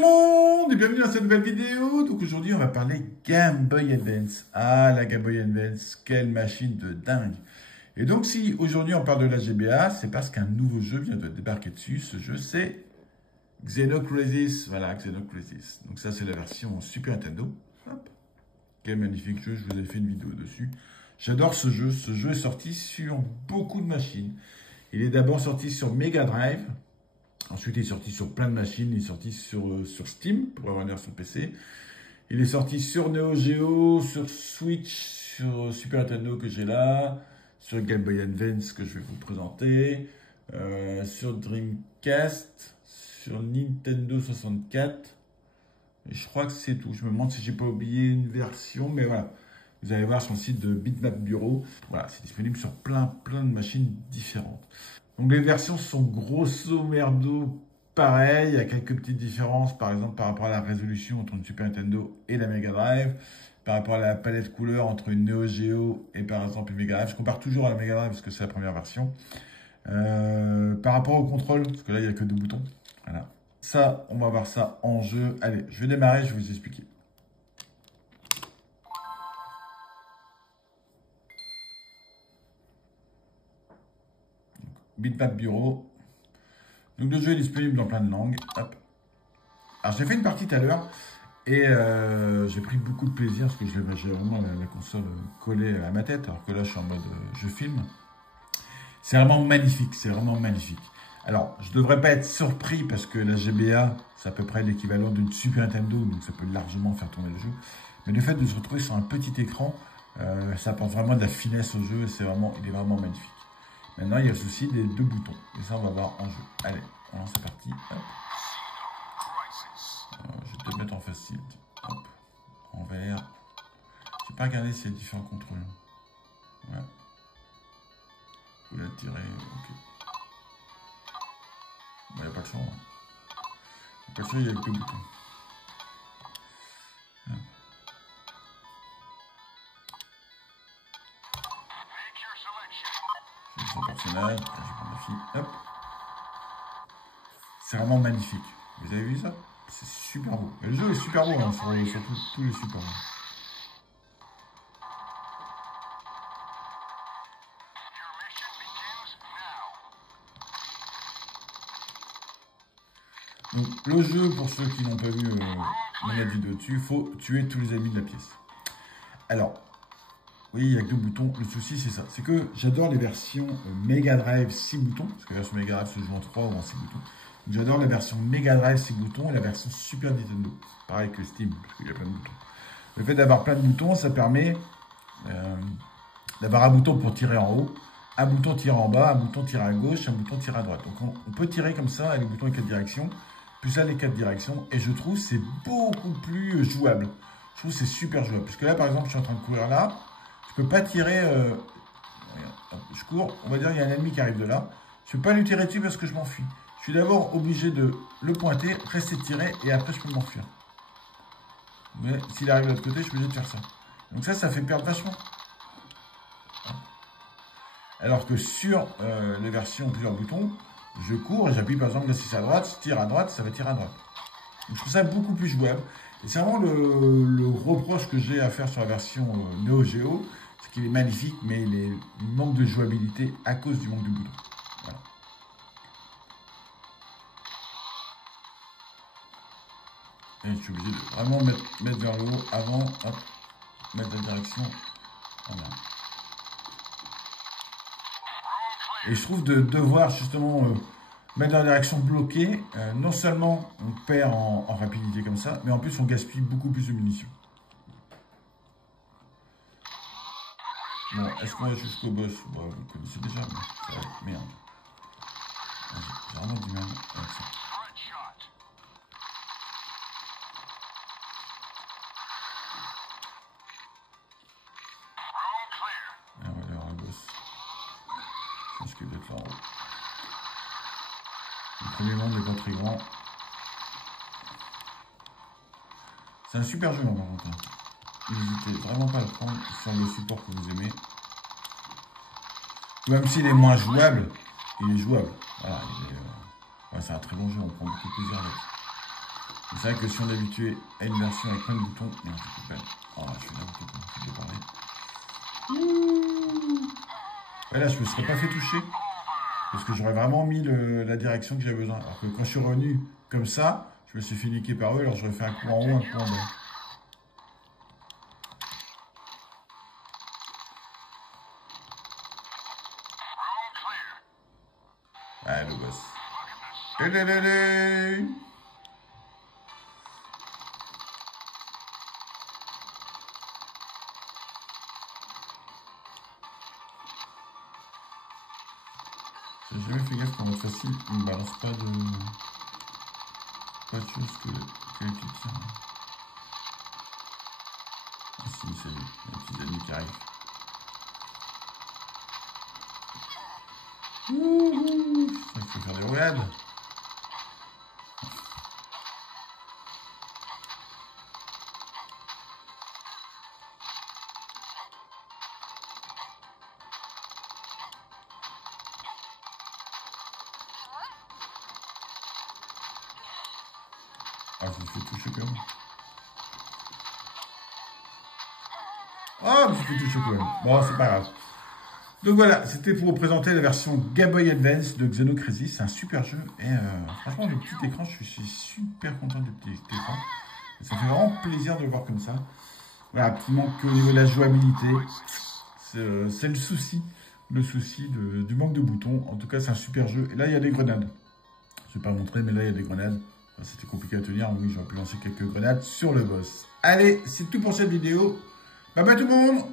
tout le monde et bienvenue dans cette nouvelle vidéo. Donc aujourd'hui on va parler Game Boy Advance. Ah, la Game Boy Advance, quelle machine de dingue. Et donc si aujourd'hui on parle de la GBA, c'est parce qu'un nouveau jeu vient de débarquer dessus. Ce jeu c'est Xenocrisis. Voilà, Xenocrisis. Donc ça c'est la version Super Nintendo. Hop. Quel magnifique jeu, je vous ai fait une vidéo dessus. J'adore ce jeu. Ce jeu est sorti sur beaucoup de machines. Il est d'abord sorti sur Mega Drive. Ensuite, il est sorti sur plein de machines. Il est sorti sur Steam pour avoir une version PC. Il est sorti sur Neo Geo, sur Switch, sur Super Nintendo que j'ai là, sur Game Boy Advance que je vais vous présenter, sur Dreamcast, sur Nintendo 64. Et je crois que c'est tout. Je me demande si j'ai pas oublié une version, mais voilà. Vous allez voir sur le site de Bitmap Bureau. Voilà, c'est disponible sur plein de machines différentes. Donc les versions sont grosso merdo pareilles. Il y a quelques petites différences, par exemple par rapport à la résolution entre une Super Nintendo et la Mega Drive, par rapport à la palette couleur entre une Neo Geo et par exemple une Mega Drive. Je compare toujours à la Mega Drive parce que c'est la première version. Par rapport au contrôle, parce que là il n'y a que 2 boutons. Voilà. Ça, on va voir ça en jeu. Allez, je vais démarrer, je vais vous expliquer. Bitmap Bureau. Donc le jeu est disponible dans plein de langues. Hop. Alors j'ai fait une partie tout à l'heure et j'ai pris beaucoup de plaisir parce que j'ai vraiment la console collée à ma tête alors que là je suis en mode je filme. C'est vraiment magnifique, c'est vraiment magnifique. Alors je devrais pas être surpris parce que la GBA c'est à peu près l'équivalent d'une Super Nintendo donc ça peut largement faire tourner le jeu. Mais le fait de se retrouver sur un petit écran, ça apporte vraiment de la finesse au jeu et il est vraiment magnifique. Maintenant, il y a aussi les 2 boutons. Et ça, on va voir en jeu. Allez, alors c'est parti. Hop. Je vais te mettre en facile. Hop. En vert. Je n'ai pas regardé s'il y a différents contrôles. Ouais. Vous la tirez. Ok. Il n'y a pas de choix. Il n'y a pas de choix, il y a que 2 boutons. Son personnage, je vais prendre la fille, hop. C'est vraiment magnifique. Vous avez vu ça? C'est super beau. Et le jeu est super beau, hein, sur tous les supports. Donc, le jeu, pour ceux qui n'ont pas vu mon vidéo dessus, il faut tuer tous les ennemis de la pièce. Alors, oui, il n'y a que 2 boutons. Le souci, c'est ça. C'est que j'adore les versions Mega Drive 6 boutons. Parce que la version Mega Drive se joue en 3 ou en 6 boutons. J'adore la version Mega Drive 6 boutons et la version Super Nintendo. Pareil que Steam, parce qu'il y a plein de boutons. Le fait d'avoir plein de boutons, ça permet d'avoir un bouton pour tirer en haut, un bouton tirer en bas, un bouton tirer à gauche, un bouton tirer à droite. Donc on peut tirer comme ça, avec les boutons les 4 directions, plus là les 4 directions. Et je trouve que c'est beaucoup plus jouable. Je trouve que c'est super jouable. Parce que là, par exemple, je suis en train de courir là. Je peux pas tirer, je cours, on va dire il y a un ennemi qui arrive de là. Je peux pas lui tirer dessus parce que je m'enfuis. Je suis d'abord obligé de le pointer, rester tiré et après je peux m'enfuir. Mais s'il arrive de l'autre côté, je suis obligé de faire ça. Donc ça fait perdre vachement. Alors que sur les versions plusieurs boutons, je cours et j'appuie par exemple là si c'est à droite, je tire à droite, ça va tirer à droite. Donc je trouve ça beaucoup plus jouable. Et c'est vraiment le reproche que j'ai à faire sur la version Neo Geo, c'est qu'il est magnifique, mais il manque de jouabilité à cause du manque de boutons. Voilà. Et je suis obligé de vraiment mettre vers le haut avant, hop, mettre la direction. Voilà. Et je trouve de devoir justement mettre dans la direction bloquée, non seulement on perd en rapidité comme ça, mais en plus on gaspille beaucoup plus de munitions. Bon, est-ce qu'on va jusqu'au boss? Bon, vous le connaissez déjà, mais ça va être merde. J'ai vraiment du mal avec ça. Ah, on va aller voir un boss. Je pense qu'il doit être là en haut. Le premier monde n'est pas très grand. C'est un super jeu, par contre. N'hésitez vraiment pas à le prendre sur le support que vous aimez. Même s'il est moins jouable, il est jouable. Voilà, c'est un très bon jeu, on prend beaucoup de plaisir avec. C'est vrai que si on est habitué à une version avec plein de boutons... Non, je peux pas. Oh, je suis là, je vais parler. Ouais, là, je me serais pas fait toucher. Parce que j'aurais vraiment mis la direction que j'avais besoin. Alors que quand je suis revenu comme ça, je me suis fait niquer par eux, alors j'aurais fait un coup en haut, un coup en bas. Ah, le boss. Télélélé. J'ai jamais fait gaffe pour mode facile, il me balance pas de choses que les petits tirs. Ah si, c'est lui, il y a des petits ennemis qui arrivent. Il faut faire des roulades. Ah, je me suis fait toucher quand même. Oh, je me suis fait toucher quand même. Bon, c'est pas grave. Donc voilà, c'était pour vous présenter la version Game Boy Advance de Xenocrisis. C'est un super jeu. Et franchement, le petit écran, je suis super content du petit écran. Et ça fait vraiment plaisir de le voir comme ça. Voilà, petit manque au niveau de la jouabilité. C'est le souci. Le souci du manque de boutons. En tout cas, c'est un super jeu. Et là, il y a des grenades. Je ne vais pas montrer, mais là, il y a des grenades. C'était compliqué à tenir. Oui, j'aurais pu lancer quelques grenades sur le boss. Allez, c'est tout pour cette vidéo. Bye bye tout le monde.